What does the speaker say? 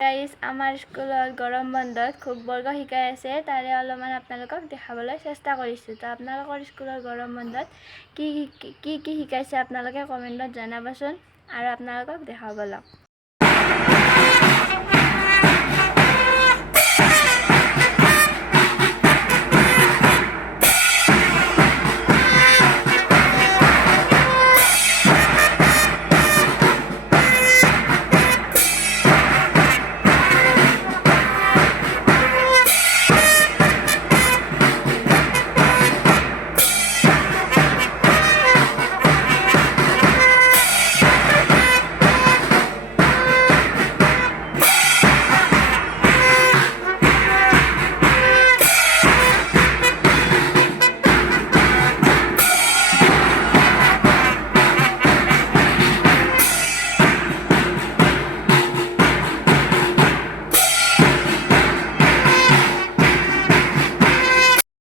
Guys আমাৰ স্কুলত গৰম বন্ধত খুব বৰ্গ শিকাই আছে তাৰে অলপমান আপোনালোকক দেখাবলৈ চেষ্টা কৰিছোঁ। তো আপোনালোকৰ স্কুলৰ গৰম বন্ধত কি শিকাইছে আপোনালোকে কমেণ্টত জনাবচোন আৰু আপোনালোকক দেখাব লওক।